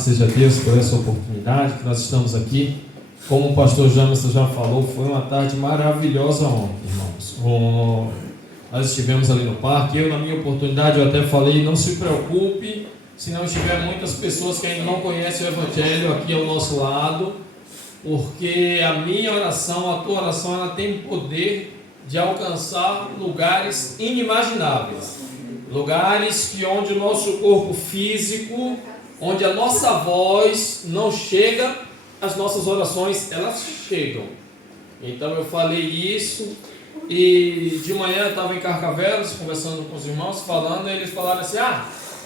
seja Deus por essa oportunidade que nós estamos aqui. Como o pastor Jamerson já falou, foi uma tarde maravilhosa ontem, irmãos. Nós estivemos ali no parque. Eu, na minha oportunidade, eu até falei, não se preocupe se não estiver muitas pessoas que ainda não conhecem o Evangelho aqui ao nosso lado, porque a minha oração, a tua oração, ela tem o poder de alcançar lugares inimagináveis, lugares que onde o nosso corpo físico, onde a nossa voz não chega, as nossas orações elas chegam. Então eu falei isso, e de manhã eu estava em Carcavelos conversando com os irmãos, falando, e eles falaram assim: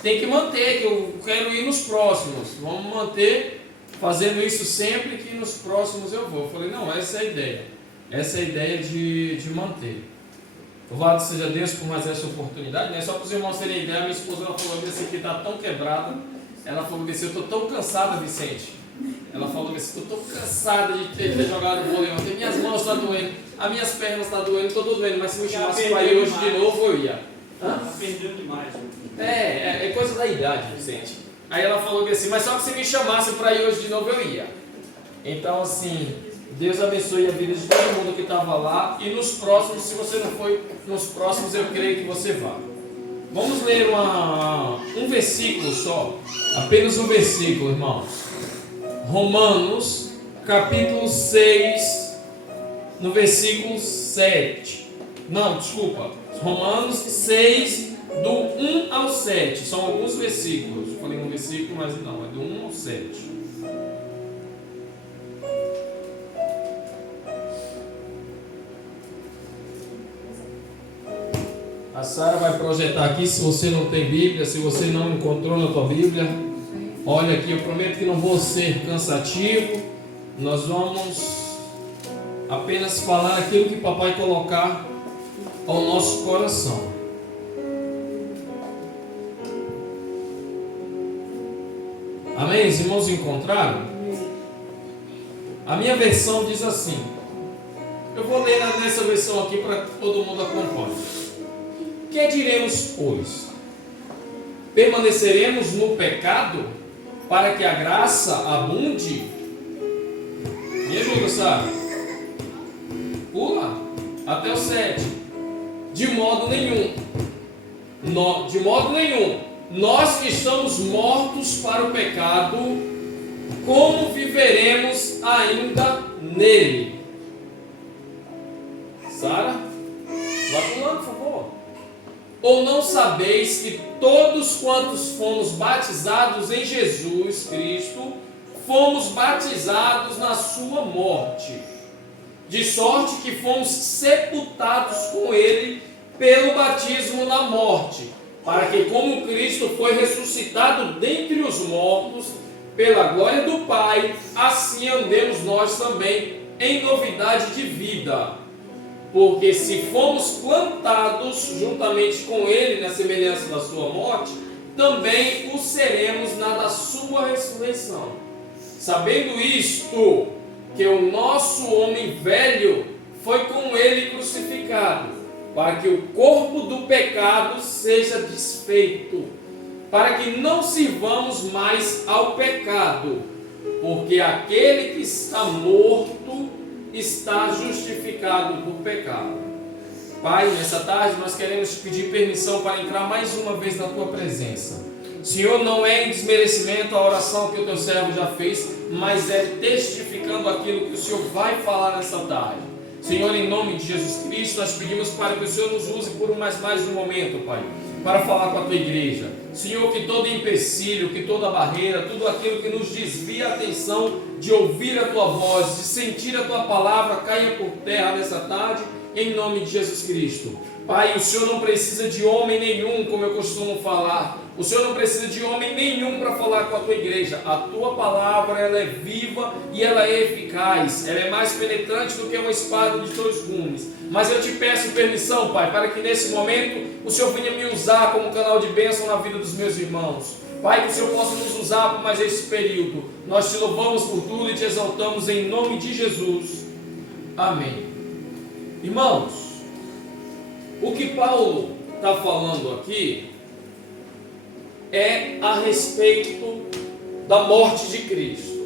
tem que manter, que eu quero ir nos próximos, vamos manter fazendo isso sempre, que nos próximos eu vou. Eu falei, não, essa é a ideia. Essa é a ideia de manter. Louvado seja Deus por mais essa oportunidade, né? Só para os irmãos terem ideia, minha esposa ela falou assim, que está tão quebrada. Ela falou assim: eu estou tão cansada, Vicente. Ela falou assim: estou tão cansada de ter jogado vôlei ontem. Minhas mãos estão doendo, as minhas pernas estão doendo, estou tudo doendo, mas se me chamasse para ir hoje de novo, eu ia. Perdeu demais. É coisa da idade, Vicente. Aí ela falou assim: mas só que se me chamasse para ir hoje de novo, eu ia. Então, assim, Deus abençoe a vida de todo mundo que estava lá. E nos próximos, se você não foi nos próximos, eu creio que você vá. Vamos ler um versículo só. Apenas um versículo, irmãos. Romanos, capítulo 6, no versículo 7. Não, desculpa. Romanos 6, do 1 ao 7. São alguns versículos. Eu falei um versículo, mas não, é do 1 ao 7. A Sara vai projetar aqui. Se você não tem Bíblia, se você não encontrou na tua Bíblia, olha aqui, eu prometo que não vou ser cansativo. Nós vamos apenas falar aquilo que papai colocar ao nosso coração. Amém? Os irmãos encontraram? A minha versão diz assim. Eu vou ler nessa versão aqui para que todo mundo acompanhe. Que diremos, pois? Permaneceremos no pecado para que a graça abunde? Me ajuda, Sara. Pula até o 7. De modo nenhum. De modo nenhum. Nós que estamos mortos para o pecado, como viveremos ainda nele? Sara, vai pulando, por favor. Ou não sabeis que todos quantos fomos batizados em Jesus Cristo, fomos batizados na sua morte, de sorte que fomos sepultados com ele pelo batismo na morte, para que, como Cristo foi ressuscitado dentre os mortos, pela glória do Pai, assim andemos nós também em novidade de vida. Porque se fomos plantados juntamente com Ele na semelhança da sua morte, também o seremos na da sua ressurreição. Sabendo isto, que o nosso homem velho foi com Ele crucificado, para que o corpo do pecado seja desfeito, para que não sirvamos mais ao pecado, porque aquele que está morto está justificado do pecado. Pai, nessa tarde nós queremos te pedir permissão para entrar mais uma vez na tua presença. Senhor, não é em desmerecimento a oração que o teu servo já fez, mas é testificando aquilo que o Senhor vai falar nessa tarde. Senhor, em nome de Jesus Cristo, nós pedimos para que o Senhor nos use por mais um momento, Pai, para falar com a tua igreja. Senhor, que todo empecilho, que toda barreira, tudo aquilo que nos desvia a atenção de ouvir a tua voz, de sentir a tua palavra, caia por terra nessa tarde, em nome de Jesus Cristo. Pai, o Senhor não precisa de homem nenhum, como eu costumo falar. O Senhor não precisa de homem nenhum para falar com a tua igreja. A tua palavra, ela é viva e ela é eficaz. Ela é mais penetrante do que uma espada de 2 gumes. Mas eu te peço permissão, Pai, para que nesse momento o Senhor venha me usar como canal de bênção na vida dos meus irmãos. Pai, que o Senhor possa nos usar por mais esse período. Nós te louvamos por tudo e te exaltamos em nome de Jesus. Amém. Irmãos, o que Paulo está falando aqui é a respeito da morte de Cristo.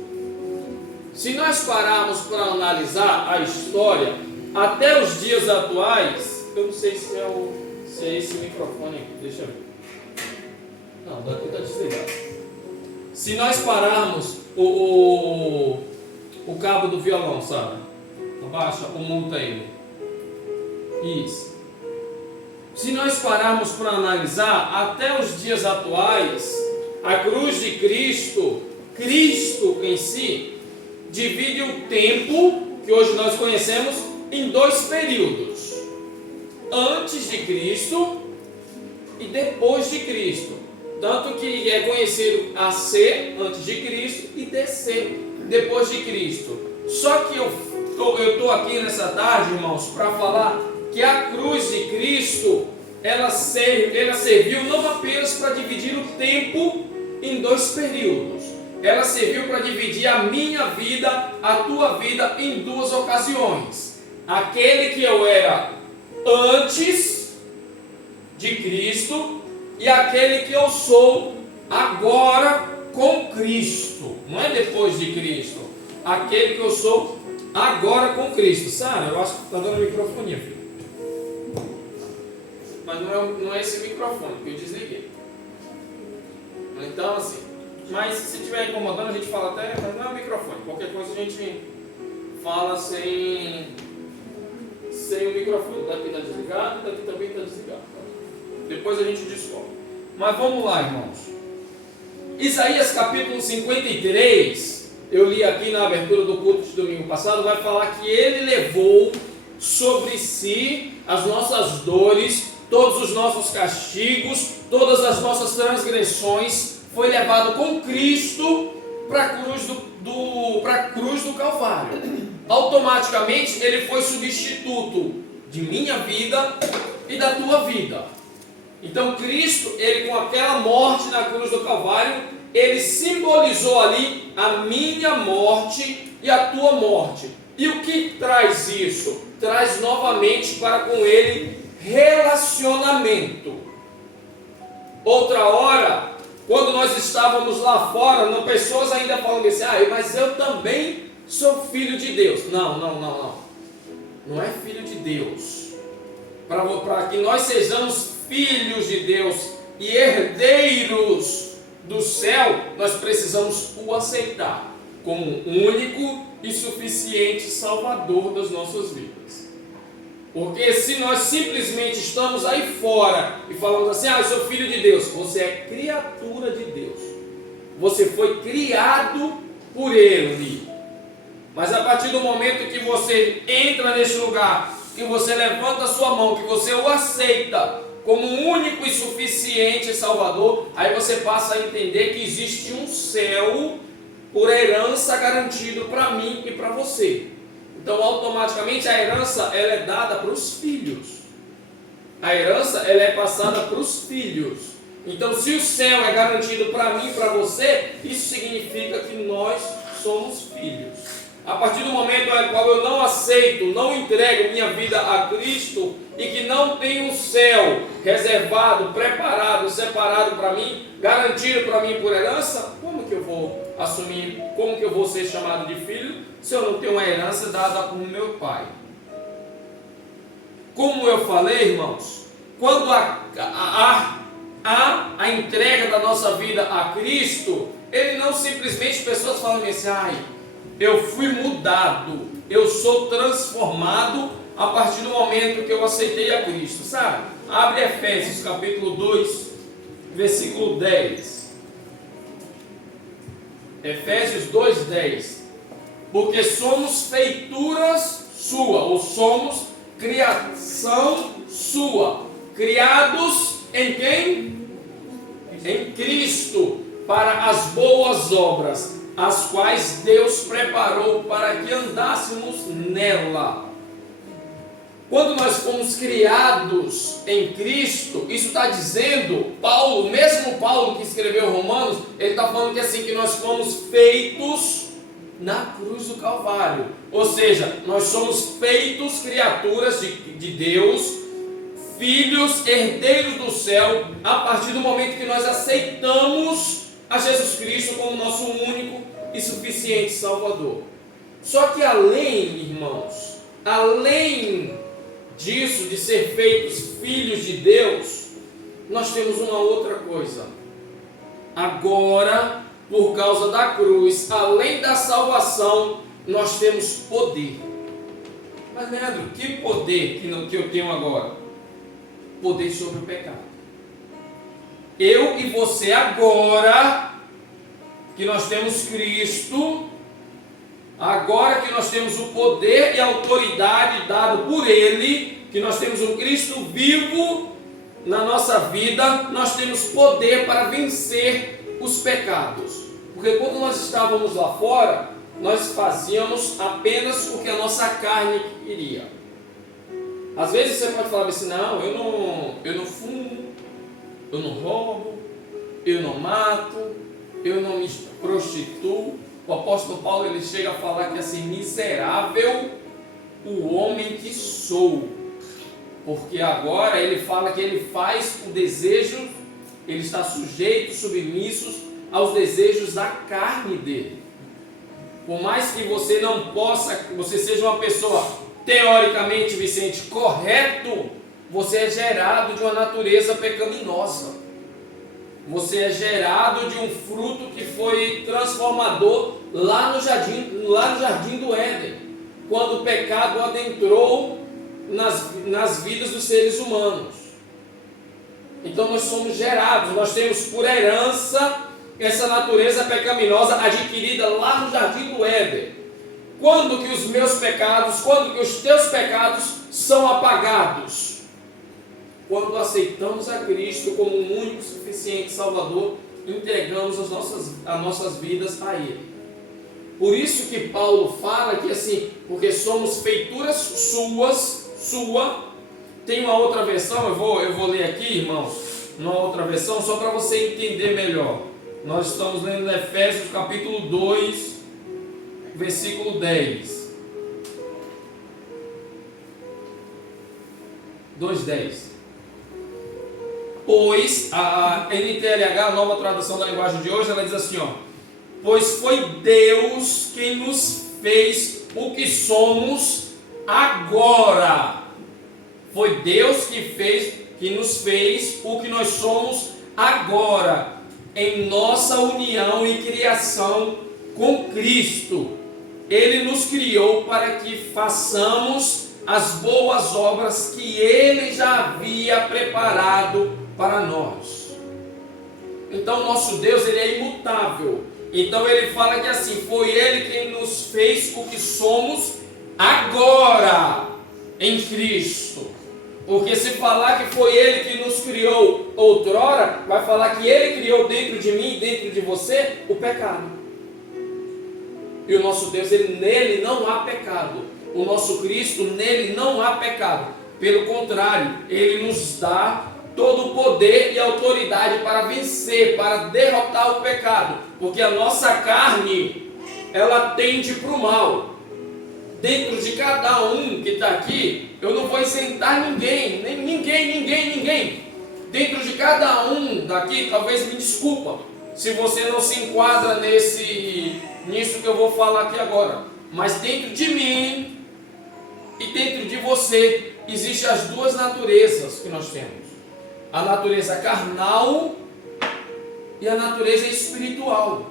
Se nós pararmos para analisar a história, até os dias atuais, eu não sei se é esse microfone aqui, deixa eu ver. Não, daqui está desligado. Se nós pararmos o cabo do violão, sabe? Abaixa o multa ele. Isso. Se nós pararmos para analisar, até os dias atuais, a cruz de Cristo, Cristo em si, divide o tempo que hoje nós conhecemos em dois períodos: antes de Cristo e depois de Cristo. Tanto que é conhecido AC, antes de Cristo, e DC, depois de Cristo. Só que eu estou aqui nessa tarde, irmãos, para falar que a cruz de Cristo, ela serviu não apenas para dividir o tempo em dois períodos. Ela serviu para dividir a minha vida, a tua vida, em duas ocasiões. Aquele que eu era antes de Cristo e aquele que eu sou agora com Cristo. Não é depois de Cristo. Aquele que eu sou agora com Cristo. Sara, eu acho que está dando microfonia, filho. Mas não é esse microfone que eu desliguei. Então, assim, mas se estiver incomodando, a gente fala até, mas não é o microfone. Qualquer coisa a gente fala sem o microfone. Daqui está desligado, daqui também está desligado. Depois a gente descobre. Mas vamos lá, irmãos. Isaías capítulo 53, eu li aqui na abertura do culto de domingo passado, vai falar que ele levou sobre si as nossas dores, todos os nossos castigos, todas as nossas transgressões, foi levado com Cristo para a cruz do Calvário. Automaticamente ele foi substituto de minha vida e da tua vida. Então Cristo, ele com aquela morte na cruz do Calvário, ele simbolizou ali a minha morte e a tua morte. E o que traz isso? Traz novamente para com ele relacionamento. Outra hora, quando nós estávamos lá fora, pessoas ainda falam assim, mas eu também sou filho de Deus. Não. Não é filho de Deus. Para que nós sejamos filhos de Deus e herdeiros do céu, nós precisamos o aceitar como único e suficiente Salvador das nossas vidas. Porque se nós simplesmente estamos aí fora e falamos assim, eu sou filho de Deus, você é criatura de Deus. Você foi criado por Ele. Mas a partir do momento que você entra nesse lugar, que você levanta a sua mão, que você o aceita como único e suficiente Salvador, aí você passa a entender que existe um céu por herança garantido para mim e para você. Então, automaticamente, a herança ela é dada para os filhos. A herança ela é passada para os filhos. Então, se o céu é garantido para mim e para você, isso significa que nós somos filhos. A partir do momento no qual eu não aceito, não entrego minha vida a Cristo e que não tenho um céu reservado, preparado, separado para mim, garantido para mim por herança, como que eu vou assumir, como que eu vou ser chamado de filho se eu não tenho uma herança dada por meu pai? Como eu falei, irmãos, quando a entrega da nossa vida a Cristo, ele não simplesmente, pessoas falam assim, eu fui mudado, eu sou transformado a partir do momento que eu aceitei a Cristo, sabe? Abre Efésios capítulo 2, versículo 10. Efésios 2, 10. Porque somos feituras sua, ou somos criação sua, criados em quem? Em Cristo, para as boas obras, as quais Deus preparou para que andássemos nela. Quando nós fomos criados em Cristo, isso está dizendo, Paulo, mesmo Paulo que escreveu Romanos, ele está falando que assim, que nós fomos feitos na cruz do Calvário. Ou seja, nós somos feitos criaturas de Deus, filhos, herdeiros do céu, a partir do momento que nós aceitamos a Jesus Cristo como nosso único e suficiente Salvador. Só que além, irmãos, além disso, de ser feitos filhos de Deus, nós temos uma outra coisa. Agora, por causa da cruz, além da salvação, nós temos poder. Mas, Leandro, que poder que eu tenho agora? Poder sobre o pecado. Eu e você agora, que nós temos Cristo, agora que nós temos o poder e a autoridade dado por Ele, que nós temos um Cristo vivo na nossa vida, nós temos poder para vencer os pecados. Porque quando nós estávamos lá fora, nós fazíamos apenas o que a nossa carne queria. Às vezes você pode falar assim, não, eu não fumo, eu não roubo, eu não mato, eu não me prostituo. O apóstolo Paulo, ele chega a falar que assim, miserável o homem que sou. Porque agora ele fala que ele faz o desejo, ele está sujeito, submisso aos desejos da carne dele. Por mais que você não possa, que você seja uma pessoa teoricamente, Vicente, correto, você é gerado de uma natureza pecaminosa. Você é gerado de um fruto que foi transformador lá no jardim do Éden, quando o pecado adentrou nas vidas dos seres humanos. Então nós somos gerados, nós temos por herança essa natureza pecaminosa adquirida lá no jardim do Éden. Quando que os meus pecados, quando que os teus pecados são apagados? Quando aceitamos a Cristo como um único e suficiente Salvador, entregamos as nossas vidas a Ele. Por isso que Paulo fala que assim, porque somos feituras sua. Tem uma outra versão, eu vou ler aqui, irmãos, uma outra versão, só para você entender melhor. Nós estamos lendo Efésios capítulo 2, versículo 10. 2:10. Pois, a NTLH, a nova tradução da linguagem de hoje, ela diz assim, ó: pois foi Deus quem nos fez o que somos agora. Foi Deus que nos fez o que nós somos agora, em nossa união e criação com Cristo. Ele nos criou para que façamos as boas obras que Ele já havia preparado para nós. Então nosso Deus, Ele é imutável. Então Ele fala que assim, foi Ele quem nos fez o que somos agora em Cristo. Porque se falar que foi Ele que nos criou outrora, vai falar que Ele criou dentro de mim e dentro de você o pecado. E o nosso Deus, nele não há pecado. O nosso Cristo, nele não há pecado. Pelo contrário, Ele nos dá todo o poder e autoridade para vencer, para derrotar o pecado. Porque a nossa carne, ela tende para o mal. Dentro de cada um que está aqui, eu não vou isentar ninguém. Dentro de cada um daqui, talvez me desculpa, se você não se enquadra nisso que eu vou falar aqui agora. Mas dentro de mim e dentro de você, existem as duas naturezas que nós temos. A natureza carnal e a natureza espiritual.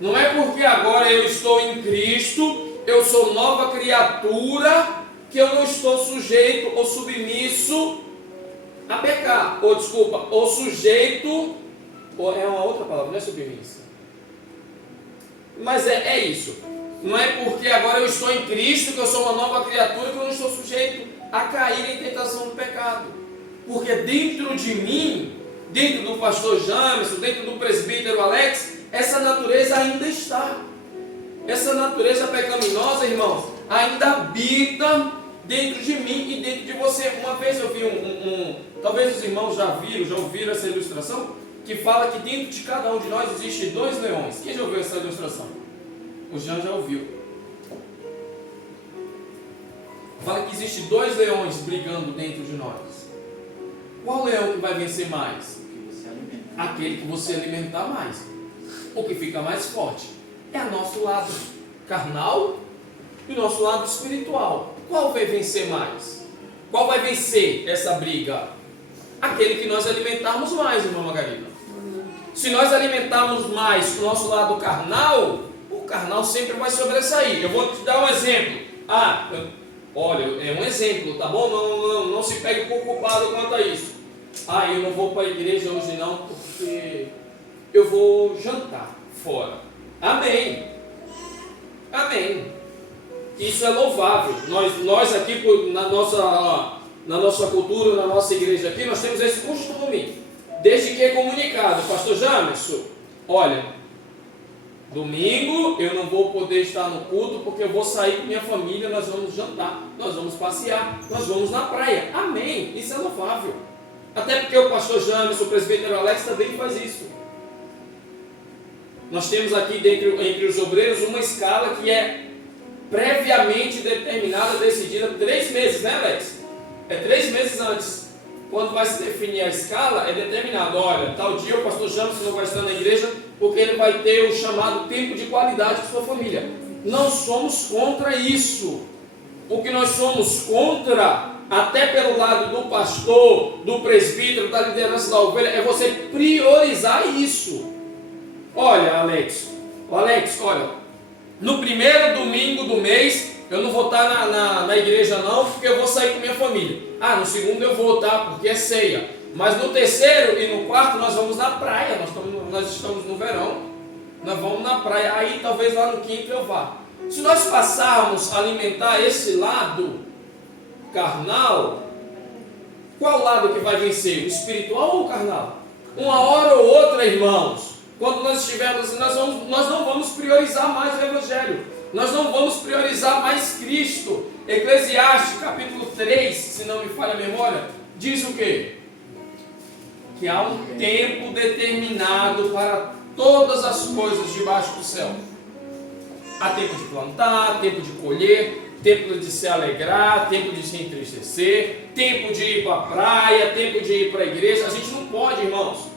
Não é porque agora eu estou em Cristo, eu sou nova criatura, que eu não estou sujeito ou submisso a pecar. Ou sujeito, ou é uma outra palavra, não é submissa. Mas é isso. Não é porque agora eu estou em Cristo, que eu sou uma nova criatura, que eu não estou sujeito a cair em tentação do pecado. Porque dentro de mim, dentro do pastor Jamerson, dentro do presbítero Alex, essa natureza ainda está. Essa natureza pecaminosa, irmãos, ainda habita dentro de mim e dentro de você. Uma vez eu vi talvez os irmãos já ouviram essa ilustração, que fala que dentro de cada um de nós existem 2 leões. Quem já ouviu essa ilustração? O Jean já ouviu. Fala que existem 2 leões brigando dentro de nós. Qual leão que vai vencer mais? Aquele que você alimentar mais. O que fica mais forte é o nosso lado carnal e o nosso lado espiritual. Qual vai vencer mais? Qual vai vencer essa briga? Aquele que nós alimentarmos mais, irmã Margarida. Se nós alimentarmos mais o nosso lado carnal, o carnal sempre vai sobressair. Eu vou te dar um exemplo. Olha, é um exemplo, tá bom? Não se pegue por culpado quanto a isso. Eu não vou para a igreja hoje não, porque eu vou jantar fora. Amém. Amém. Isso é louvável. Nós aqui, na nossa cultura, na nossa igreja aqui, nós temos esse costume. Desde que é comunicado, pastor Jamerson, olha, domingo eu não vou poder estar no culto porque eu vou sair com minha família, nós vamos jantar, nós vamos passear, nós vamos na praia. Amém. Isso é louvável. Até porque o pastor Jamerson, o presbítero Alex também faz isso. Nós temos aqui entre os obreiros uma escala que é previamente determinada, decidida 3 meses, né, Alex? É 3 meses antes. Quando vai se definir a escala, é determinado. Olha, tal dia o pastor Jamerson não vai estar na igreja porque ele vai ter o chamado tempo de qualidade com sua família. Não somos contra isso. O que nós somos contra, até pelo lado do pastor, do presbítero, da liderança da ovelha, é você priorizar isso. Olha, Alex, olha, no primeiro domingo do mês, eu não vou estar na igreja não, porque eu vou sair com minha família. No segundo eu vou estar, porque é ceia. Mas no terceiro e no quarto nós vamos na praia, nós estamos no verão, nós vamos na praia, aí talvez lá no quinto eu vá. Se nós passarmos a alimentar esse lado carnal, qual lado que vai vencer? O espiritual ou o carnal? Uma hora ou outra, irmãos, quando nós estivermos assim, nós não vamos priorizar mais o Evangelho, nós não vamos priorizar mais Cristo. Eclesiastes capítulo 3, se não me falha a memória, diz o quê? Que há um tempo determinado para todas as coisas debaixo do céu. Há tempo de plantar, tempo de colher, tempo de se alegrar, tempo de se entristecer, tempo de ir para a praia, tempo de ir para a igreja. A gente não pode, irmãos.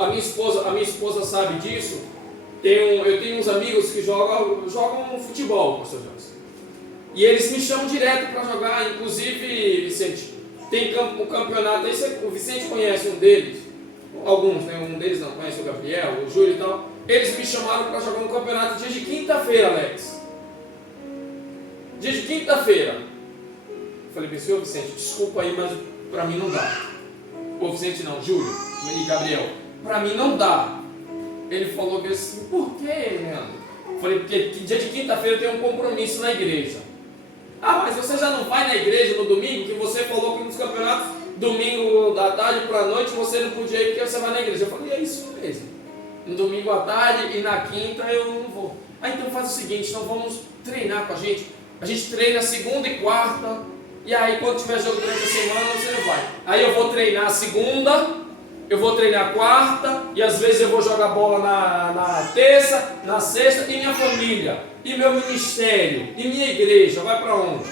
A minha esposa sabe disso. Eu tenho uns amigos que jogam futebol, pastor Jones. E eles me chamam direto para jogar. Inclusive, Vicente, tem um campeonato aí, o Vicente conhece um deles, alguns, né? Um deles não conhece, o Gabriel, o Júlio e tal. Eles me chamaram para jogar um campeonato dia de quinta-feira, Alex. Dia de quinta-feira. Eu falei, senhor Vicente, desculpa aí, mas para mim não dá. Ô Vicente não, Júlio e Gabriel, para mim não dá. Ele falou assim, por quê, Leandro? Eu falei, porque dia de quinta-feira eu tenho um compromisso na igreja. Mas você já não vai na igreja no domingo, que você falou que nos campeonatos, domingo da tarde para a noite, você não podia ir porque você vai na igreja. Eu falei, é isso mesmo. No domingo à tarde e na quinta eu não vou. Então faz o seguinte, então vamos treinar com a gente. A gente treina segunda e quarta, e aí quando tiver jogo durante a semana você não vai. Aí eu vou treinar segunda, eu vou treinar quarta, e às vezes eu vou jogar bola na terça, na sexta, e minha família, e meu ministério, e minha igreja, vai para onde?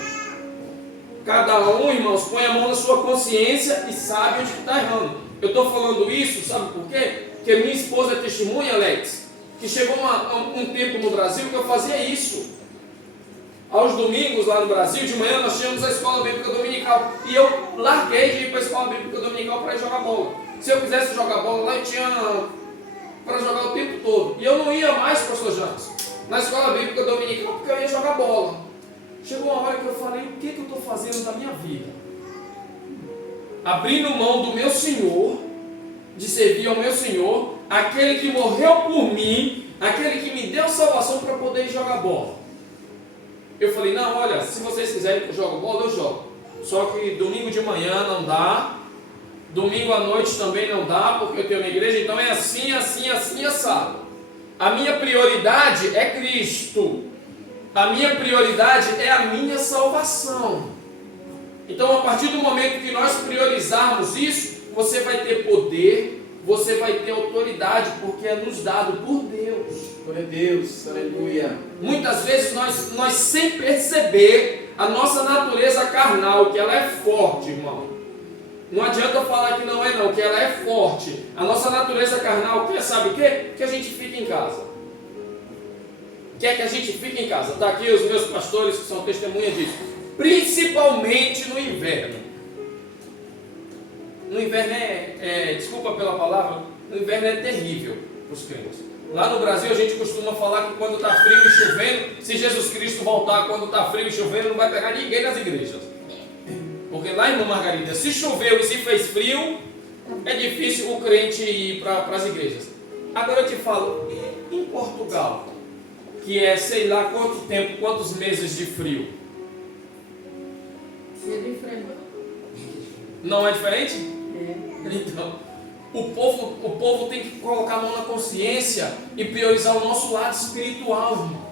Cada um, irmãos, põe a mão na sua consciência e sabe onde está errando. Eu estou falando isso, sabe por quê? Porque minha esposa é testemunha, Alex, que chegou um tempo no Brasil que eu fazia isso. Aos domingos lá no Brasil, de manhã nós tínhamos a escola bíblica dominical, e eu larguei de ir para a escola bíblica dominical para ir jogar bola. Se eu quisesse jogar bola lá, eu tinha para jogar o tempo todo. E eu não ia mais, pastor James, na escola bíblica dominical, porque eu ia jogar bola. Chegou uma hora que eu falei, o que eu estou fazendo da minha vida? Abrindo mão do meu Senhor, de servir ao meu Senhor, aquele que morreu por mim, aquele que me deu salvação para poder ir jogar bola. Eu falei, não, olha, se vocês quiserem que eu jogue bola, eu jogo. Só que domingo de manhã não dá, domingo à noite também não dá, porque eu tenho uma igreja, então é assim, assado. A minha prioridade é Cristo. A minha prioridade é a minha salvação. Então, a partir do momento que nós priorizarmos isso, você vai ter poder, você vai ter autoridade, porque é nos dado por Deus. Glória a Deus, aleluia. Muitas vezes nós sem perceber a nossa natureza carnal, que ela é forte, irmão. Não adianta falar que não é não, que ela é forte. A nossa natureza carnal quer, sabe o quê? Que a gente fique em casa. Quer que a gente fique em casa. Está aqui os meus pastores que são testemunha disso. Principalmente no inverno. No inverno desculpa pela palavra, no inverno é terrível para os crentes. Lá no Brasil a gente costuma falar que quando está frio e chovendo, se Jesus Cristo voltar quando está frio e chovendo, não vai pegar ninguém nas igrejas. Porque lá, irmã Margarida, se choveu e se fez frio, é difícil o crente ir para as igrejas. Agora eu te falo, em Portugal, que é sei lá quanto tempo, quantos meses de frio? É diferente. Não é diferente? É. Então, o povo tem que colocar a mão na consciência e priorizar o nosso lado espiritual, irmãos.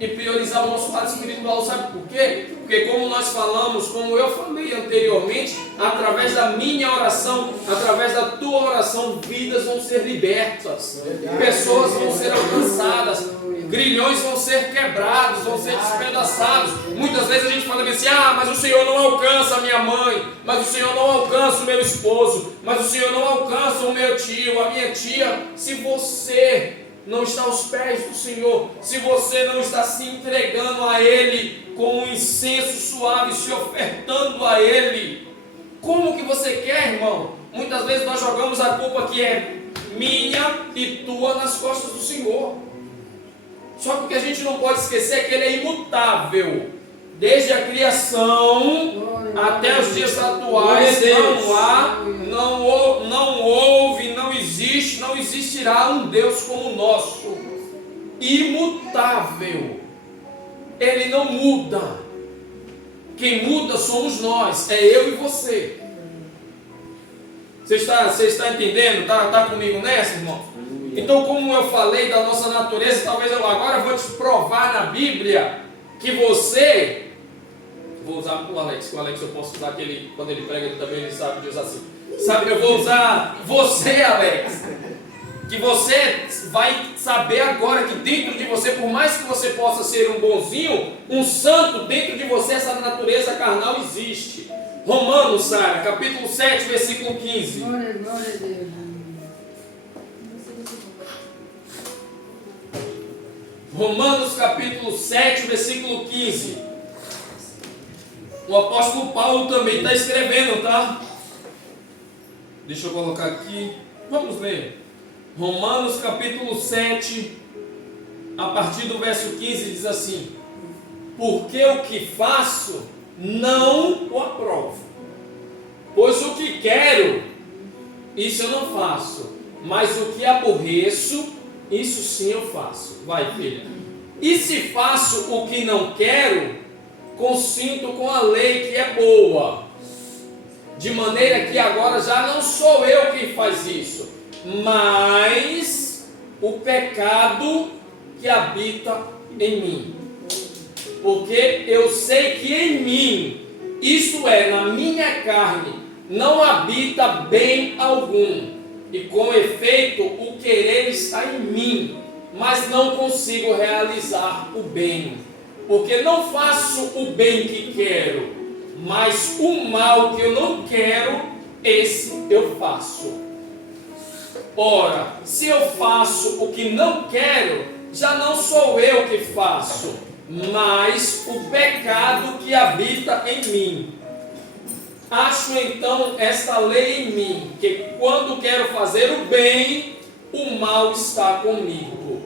E priorizar o nosso lado espiritual, sabe por quê? Porque como nós falamos, como eu falei anteriormente, através da minha oração, através da tua oração, vidas vão ser libertas, pessoas vão ser alcançadas, grilhões vão ser quebrados, vão ser despedaçados. Muitas vezes a gente fala assim, mas o Senhor não alcança a minha mãe, mas o Senhor não alcança o meu esposo, mas o Senhor não alcança o meu tio, a minha tia. Se você não está aos pés do Senhor, se você não está se entregando a Ele como um incenso suave, se ofertando a Ele, como que você quer, irmão? Muitas vezes nós jogamos a culpa que é minha e tua nas costas do Senhor. Só que o que a gente não pode esquecer é que Ele é imutável. Desde a criação até os dias atuais, não houve, não existe, não existirá um Deus como o nosso. Imutável. Ele não muda. Quem muda somos nós, é eu e você. Você está entendendo? Está comigo nessa, irmão? Então, como eu falei da nossa natureza, talvez eu agora vou te provar na Bíblia que você... Vou usar o Alex, que o Alex eu posso usar aquele, quando ele prega, ele também sabe de usar assim. Sabe, eu vou usar você, Alex, que você vai saber agora que dentro de você, por mais que você possa ser um bonzinho, um santo, dentro de você essa natureza carnal existe. Romanos, Sara, capítulo 7, versículo 15. Glória a Deus. Romanos capítulo 7, versículo 15. O apóstolo Paulo também está escrevendo, tá? Deixa eu colocar aqui. Vamos ler. Romanos capítulo 7, a partir do verso 15, diz assim: porque o que faço não o aprovo, pois o que quero, isso eu não faço, mas o que aborreço, isso sim eu faço. Vai, filha. E se faço o que não quero, consinto com a lei que é boa, de maneira que agora já não sou eu quem faz isso, mas o pecado que habita em mim. Porque eu sei que em mim, isto é, na minha carne, não habita bem algum, e com efeito o querer está em mim, mas não consigo realizar o bem. Porque não faço o bem que quero, mas o mal que eu não quero, esse eu faço. Ora, se eu faço o que não quero, já não sou eu que faço, mas o pecado que habita em mim. Acho então esta lei em mim, que quando quero fazer o bem, o mal está comigo.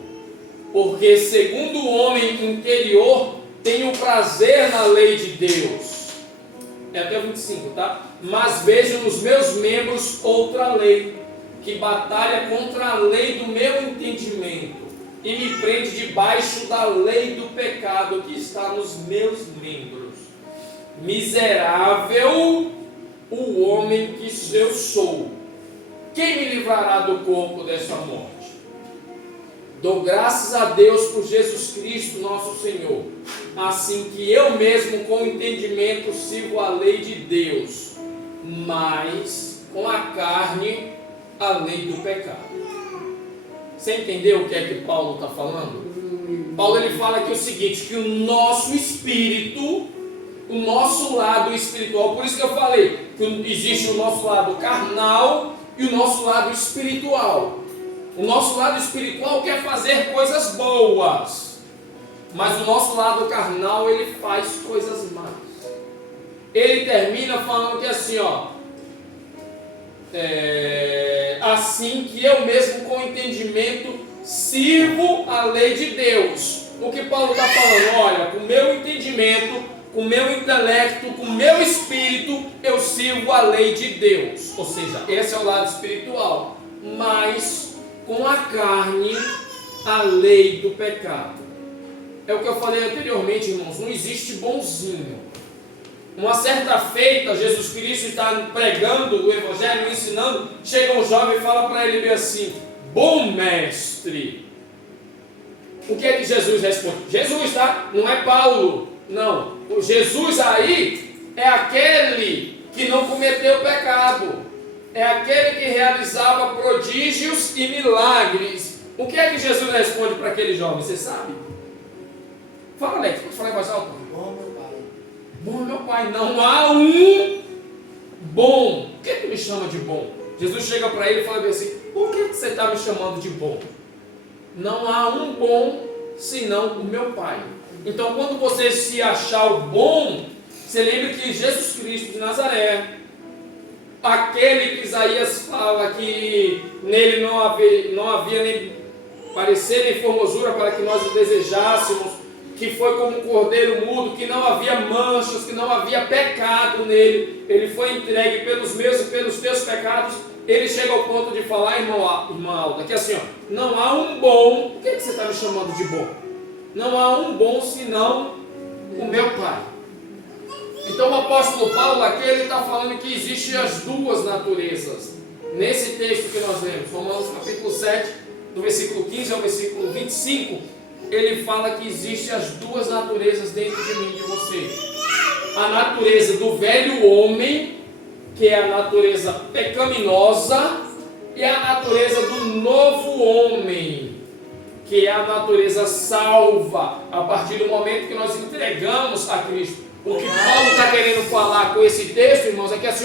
Porque segundo o homem interior, tenho prazer na lei de Deus. É até o 25, tá? Mas vejo nos meus membros outra lei, que batalha contra a lei do meu entendimento, e me prende debaixo da lei do pecado que está nos meus membros. Miserável o homem que eu sou. Quem me livrará do corpo desta morte? Dou graças a Deus por Jesus Cristo, nosso Senhor, assim que eu mesmo com entendimento sirvo a lei de Deus, mas com a carne a lei do pecado. Você entendeu o que é que Paulo está falando? Paulo ele fala aqui o seguinte, que o nosso espírito o nosso lado espiritual. Por isso que eu falei que existe o nosso lado carnal e o nosso lado espiritual. O nosso lado espiritual quer fazer coisas boas, mas o nosso lado carnal, ele faz coisas más. Ele termina falando que assim, assim que eu mesmo com entendimento sirvo a lei de Deus. O que Paulo está falando? Olha, com o meu entendimento, com o meu intelecto, com o meu espírito, eu sirvo a lei de Deus. Ou seja, esse é o lado espiritual. Mas com a carne, a lei do pecado. É o que eu falei anteriormente, irmãos. Não existe bonzinho. Uma certa feita, Jesus Cristo está pregando o Evangelho, ensinando. Chega um jovem e fala para ele bem assim: bom mestre. O que é que Jesus responde? Jesus, tá? Não é Paulo. Não. O Jesus aí é aquele que não cometeu pecado. É aquele que realizava prodígios e milagres. O que é que Jesus responde para aquele jovem? Você sabe? Fala, Alex. Pode falar em voz alta. Bom, meu pai. Bom, meu pai. Não há um bom. Por que tu me chama de bom? Jesus chega para ele e fala assim: por que você está me chamando de bom? Não há um bom senão o meu pai. Então, quando você se achar o bom, você lembre que Jesus Cristo de Nazaré, aquele que Isaías fala que nele não havia nem parecer nem formosura para que nós o desejássemos, que foi como um cordeiro mudo, que não havia manchas, que não havia pecado nele, ele foi entregue pelos meus e pelos teus pecados. Ele chega ao ponto de falar, irmã Alda, que assim, não há um bom. Por que você está me chamando de bom? Não há um bom senão o meu pai. Então o apóstolo Paulo aqui, ele está falando que existem as duas naturezas. Nesse texto que nós lemos, Romanos capítulo 7, do versículo 15 ao versículo 25, ele fala que existem as duas naturezas dentro de mim e de você. A natureza do velho homem, que é a natureza pecaminosa, e a natureza do novo homem, que é a natureza salva, a partir do momento que nós entregamos a Cristo. O que Paulo está querendo falar com esse texto, irmãos, é que assim,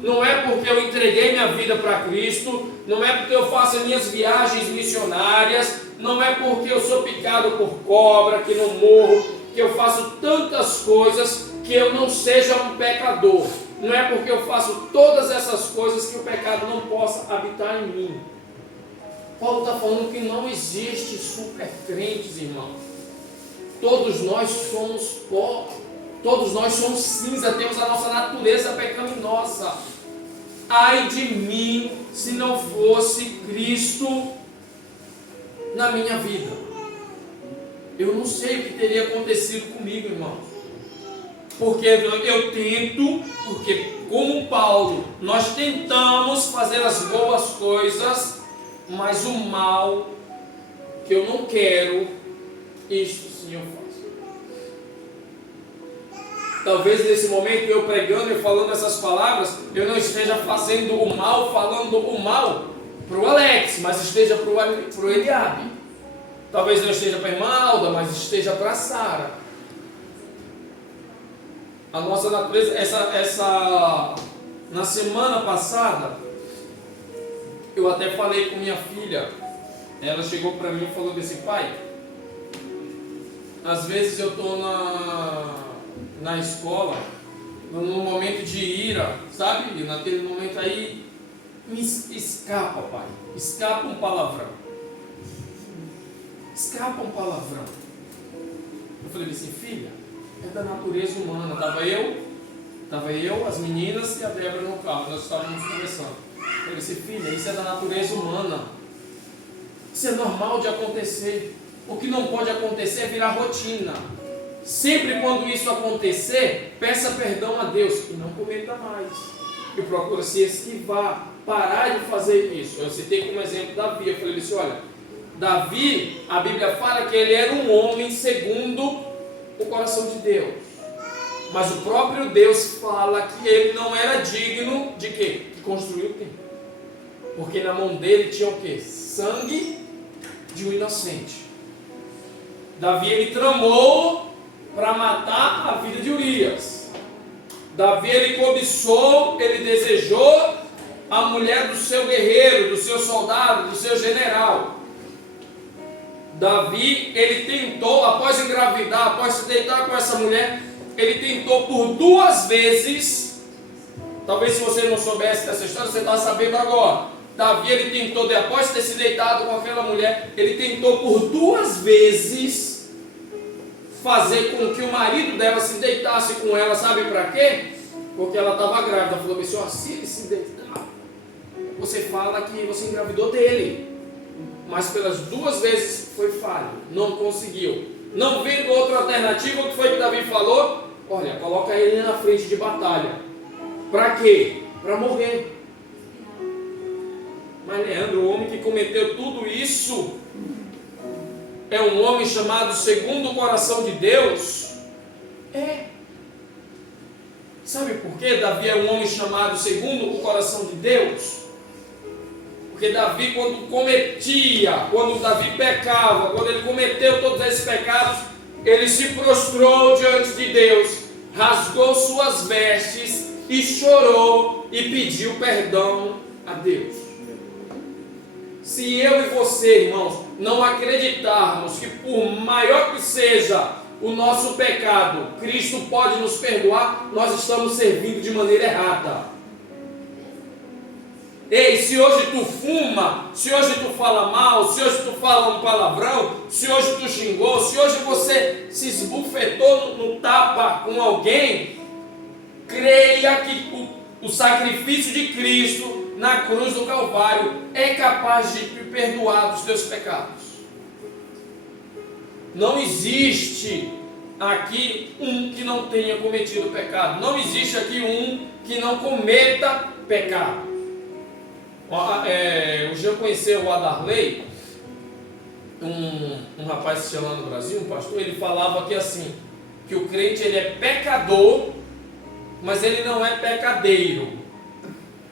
não é porque eu entreguei minha vida para Cristo, não é porque eu faço as minhas viagens missionárias, não é porque eu sou picado por cobra, que não morro, que eu faço tantas coisas, que eu não seja um pecador. Não é porque eu faço todas essas coisas que o pecado não possa habitar em mim. Paulo está falando que não existe super crentes, irmão. Todos nós somos pó, todos nós somos cinza, temos a nossa natureza pecaminosa. Ai de mim se não fosse Cristo na minha vida. Eu não sei o que teria acontecido comigo, irmão. Porque eu tento, porque como Paulo, nós tentamos fazer as boas coisas, mas o mal que eu não quero, isto sim eu faço. Talvez nesse momento eu pregando e falando essas palavras, eu não esteja fazendo o mal, falando o mal para o Alex, mas esteja para o Eliabe. Talvez não esteja para a irmã Alda, mas esteja para a Sara. A nossa natureza, na semana passada, eu até falei com minha filha, ela chegou para mim e falou assim: pai, às vezes eu estou na escola, num momento de ira, sabe? Naquele momento aí, me escapa, pai, escapa um palavrão. Escapa um palavrão. Eu falei assim: filha, é da natureza humana. Estava eu, as meninas e a Débora no carro, nós estávamos conversando. Eu falei assim: filha, isso é da natureza humana. Isso é normal de acontecer. O que não pode acontecer é virar rotina. Sempre quando isso acontecer, peça perdão a Deus e não cometa mais. E procura se esquivar, parar de fazer isso. Eu citei como exemplo Davi. Eu falei assim: olha, Davi, a Bíblia fala que ele era um homem segundo o coração de Deus, mas o próprio Deus fala que ele não era digno de quê? De construir o templo, porque na mão dele tinha o quê? Sangue de um inocente. Davi, ele tramou para matar a vida de Urias, Davi, ele cobiçou, ele desejou a mulher do seu guerreiro, do seu soldado, do seu general. Davi, ele tentou, após engravidar, após se deitar com essa mulher, ele tentou por 2 vezes. Talvez se você não soubesse dessa história, você está sabendo agora. Davi, ele tentou, após ter se deitado com aquela mulher, ele tentou por 2 vezes fazer com que o marido dela se deitasse com ela, sabe para quê? Porque ela estava grávida. Falou assim: ó, se ele se deitar, você fala que você engravidou dele. Mas pelas 2 vezes foi falho, não conseguiu. Não vendo outra alternativa, o que foi que Davi falou? Olha, coloca ele na frente de batalha. Para quê? Para morrer. Mas Leandro, o homem que cometeu tudo isso, é um homem chamado segundo o coração de Deus? É. Sabe por que Davi é um homem chamado segundo o coração de Deus? Porque Davi, quando Davi pecava, quando ele cometeu todos esses pecados, ele se prostrou diante de Deus, rasgou suas vestes e chorou e pediu perdão a Deus. Se eu e você, irmãos, não acreditarmos que por maior que seja o nosso pecado, Cristo pode nos perdoar, nós estamos servindo de maneira errada. Ei, se hoje tu fuma, se hoje tu fala mal, se hoje tu fala um palavrão, se hoje tu xingou, se hoje você se esbufetou no tapa com alguém, creia que o sacrifício de Cristo na cruz do Calvário é capaz de te perdoar dos teus pecados. Não existe aqui um que não tenha cometido pecado. Não existe aqui um que não cometa pecado. Hoje eu conheci o Adarley, um rapaz que se chama no Brasil, um pastor. Ele falava que assim, que o crente ele é pecador, mas ele não é pecadeiro.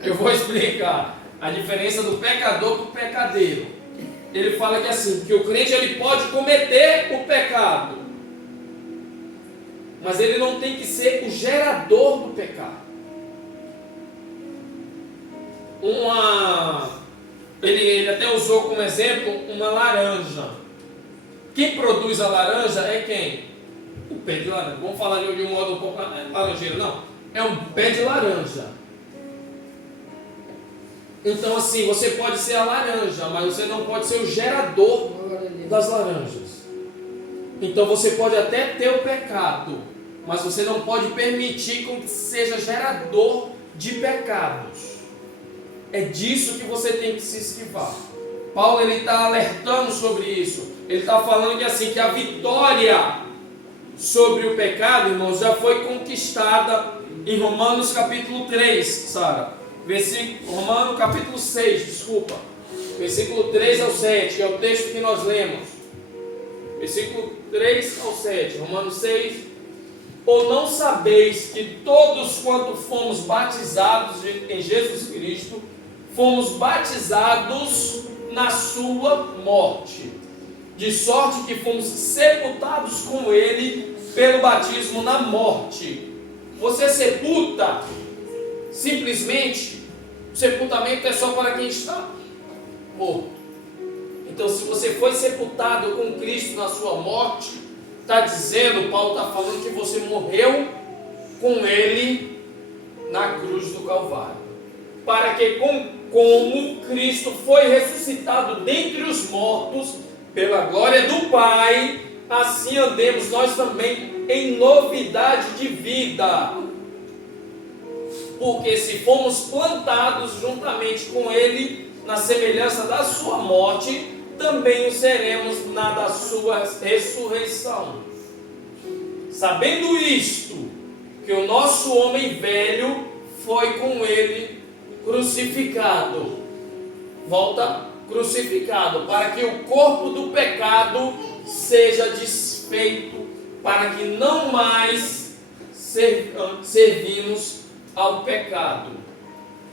Eu vou explicar a diferença do pecador para o pecadeiro. Ele fala que assim, que o crente ele pode cometer o pecado, mas ele não tem que ser o gerador do pecado. Ele até usou como exemplo uma laranja. Quem produz a laranja é quem? O pé de laranja. Vamos falar de um modo um pouco laranjeiro, não. É um pé de laranja. Então assim, você pode ser a laranja, mas você não pode ser o gerador das laranjas. Então você pode até ter o pecado, mas você não pode permitir que seja gerador de pecados. É disso que você tem que se esquivar. Paulo ele está alertando sobre isso. Ele está falando que assim, que a vitória sobre o pecado, irmãos, já foi conquistada em Romanos capítulo 3, Sara. Romanos capítulo 6, desculpa. Versículo 3 ao 7, que é o texto que nós lemos. Versículo 3 ao 7, Romanos 6. Ou não sabeis que todos quanto fomos batizados em Jesus Cristo, fomos batizados na sua morte, de sorte que fomos sepultados com ele pelo batismo na morte. Você sepulta, simplesmente, o sepultamento é só para quem está morto. Então, se você foi sepultado com Cristo na sua morte, está dizendo, Paulo está falando que você morreu com ele na cruz do Calvário, para que como Cristo foi ressuscitado dentre os mortos pela glória do Pai, assim andemos nós também em novidade de vida. Porque se fomos plantados juntamente com ele na semelhança da sua morte, também o seremos na da sua ressurreição. Sabendo isto, que o nosso homem velho foi com ele crucificado. Volta, crucificado, para que o corpo do pecado seja desfeito, para que não mais servimos ao pecado.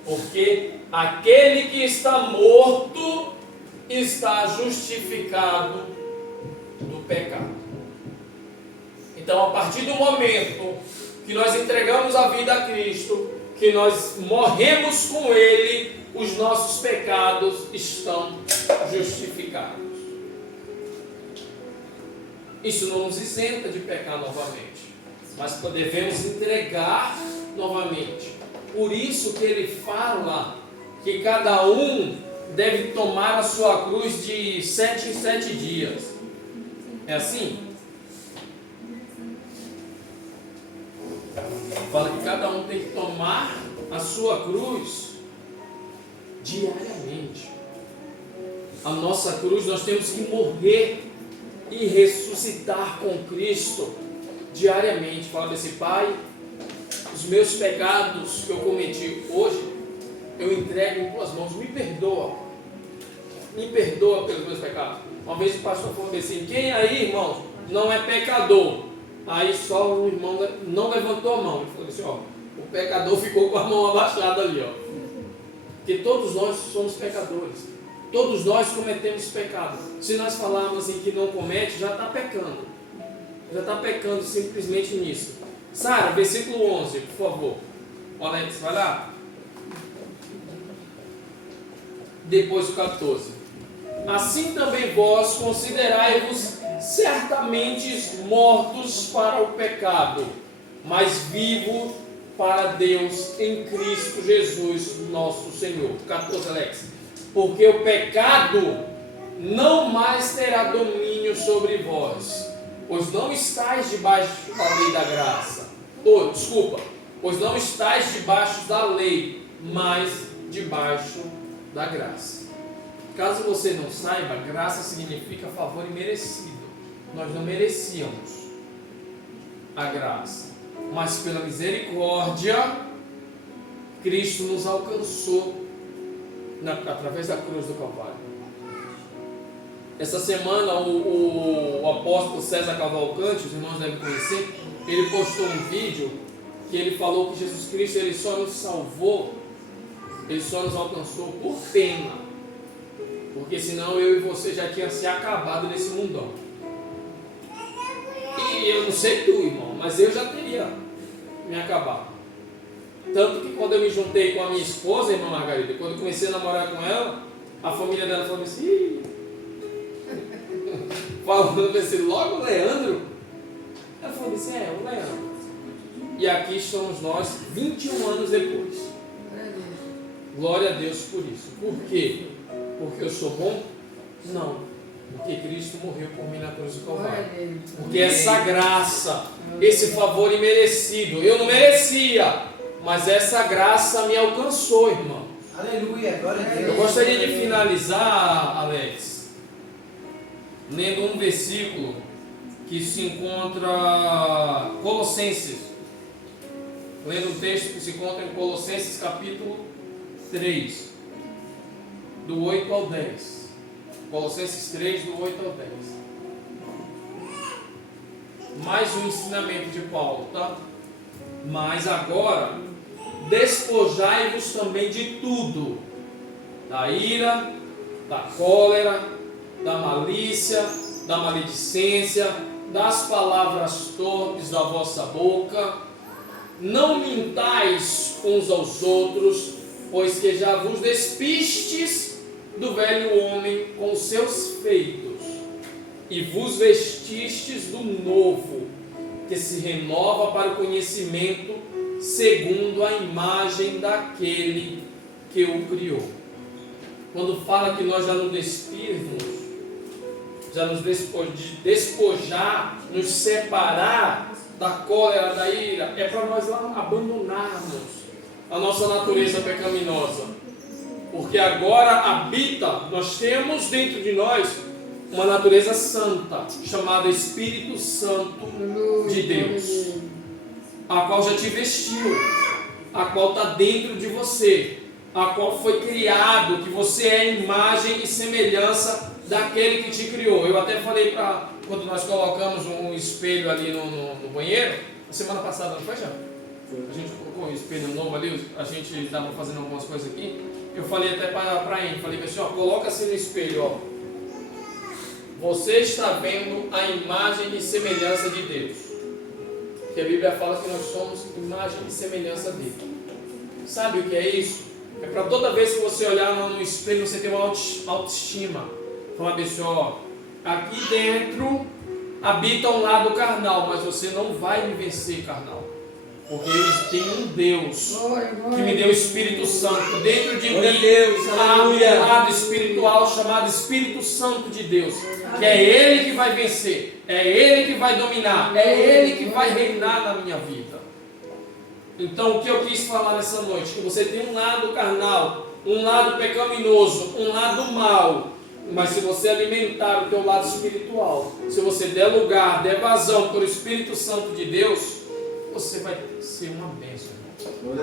Porque aquele que está morto está justificado do pecado. Então, a partir do momento que nós entregamos a vida a Cristo, que nós morremos com Ele, os nossos pecados estão justificados. Isso não nos isenta de pecar novamente, mas devemos entregar novamente. Por isso que ele fala que cada um deve tomar a sua cruz de 7 em 7 dias. É assim? Fala que cada um tem que tomar a sua cruz diariamente. A nossa cruz, nós temos que morrer e ressuscitar com Cristo diariamente. Fala desse Pai, os meus pecados que eu cometi hoje, eu entrego em tuas mãos. Me perdoa pelos meus pecados. Uma vez o pastor falou assim: quem aí, irmão, não é pecador? Aí só o irmão não levantou a mão. Ele falou assim: ó, o pecador ficou com a mão abaixada ali, ó. Porque todos nós somos pecadores. Todos nós cometemos pecado. Se nós falarmos assim que não comete, já está pecando. Já está pecando simplesmente nisso. Sara, versículo 11, por favor. O Alex, vai lá. Depois o 14. Assim também vós considerai-vos certamente mortos para o pecado, mas vivos para Deus em Cristo Jesus, nosso Senhor. 14, Alex. Porque o pecado não mais terá domínio sobre vós, pois não estáis debaixo da lei da graça. Pois não estáis debaixo da lei, mas debaixo da graça. Caso você não saiba, graça significa favor imerecido. Nós não merecíamos a graça, mas pela misericórdia, Cristo nos alcançou através da cruz do Calvário. Essa semana o apóstolo César Cavalcante, os irmãos devem conhecer, ele postou um vídeo que ele falou que Jesus Cristo ele só nos salvou, ele só nos alcançou por pena, porque senão eu e você já tinha se acabado nesse mundão. E eu não sei tu, irmão, mas eu já teria me acabado. Tanto que quando eu me juntei com a minha esposa, irmã Margarida, quando eu comecei a namorar com ela, a família dela falou assim: falando assim, logo o Leandro? Ela falou assim: é, o Leandro. E aqui estamos nós, 21 anos depois. Glória a Deus por isso. Por quê? Porque eu sou bom? Não. Porque Cristo morreu por mim na cruz do Calvário. Porque essa graça, esse favor imerecido, eu não merecia, mas essa graça me alcançou, irmão. Aleluia, glória a Deus. Eu gostaria de finalizar, Alex, lendo um versículo que se encontra Colossenses. Lendo um texto que se encontra em Colossenses capítulo 3, do 8 ao 10. Colossenses 3, do 8 ao 10. Mais um ensinamento de Paulo, tá? Mas agora, despojai-vos também de tudo: da ira, da cólera, da malícia, da maledicência, das palavras torpes da vossa boca. Não mintais uns aos outros, pois que já vos despistes do velho homem com os seus feitos, e vos vestistes do novo, que se renova para o conhecimento, segundo a imagem daquele que o criou. Quando fala que nós já nos despirmos, já nos despojar, nos separar da cólera, da ira, é para nós abandonarmos a nossa natureza pecaminosa. Porque agora nós temos dentro de nós uma natureza santa, chamada Espírito Santo de Deus, a qual já te vestiu, a qual está dentro de você, a qual foi criado, que você é a imagem e semelhança daquele que te criou. Eu até falei quando nós colocamos um espelho ali no banheiro, na semana passada, não foi, já? A gente colocou um espelho novo ali, a gente estava fazendo algumas coisas aqui. Eu falei até para ele, falei assim, ó, coloca assim no espelho, ó. Você está vendo a imagem e semelhança de Deus. Que a Bíblia fala que nós somos imagem e semelhança dele. Sabe o que é isso? É para toda vez que você olhar no espelho, você ter uma autoestima. Falar bem assim, ó, aqui dentro habita um lado carnal, mas você não vai me vencer carnal. Porque eu tenho um Deus que me deu o Espírito Santo. Dentro de mim há um lado espiritual chamado Espírito Santo de Deus. Que é Ele que vai vencer, é Ele que vai dominar, é Ele que vai reinar na minha vida. Então o que eu quis falar nessa noite? Que você tem um lado carnal, um lado pecaminoso, um lado mau. Mas se você alimentar o teu lado espiritual, se você der lugar, der vazão para o Espírito Santo de Deus, você vai ser uma bênção.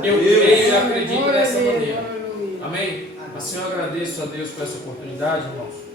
Eu creio e acredito dessa maneira. Amém? Assim eu agradeço a Deus por essa oportunidade, irmãos.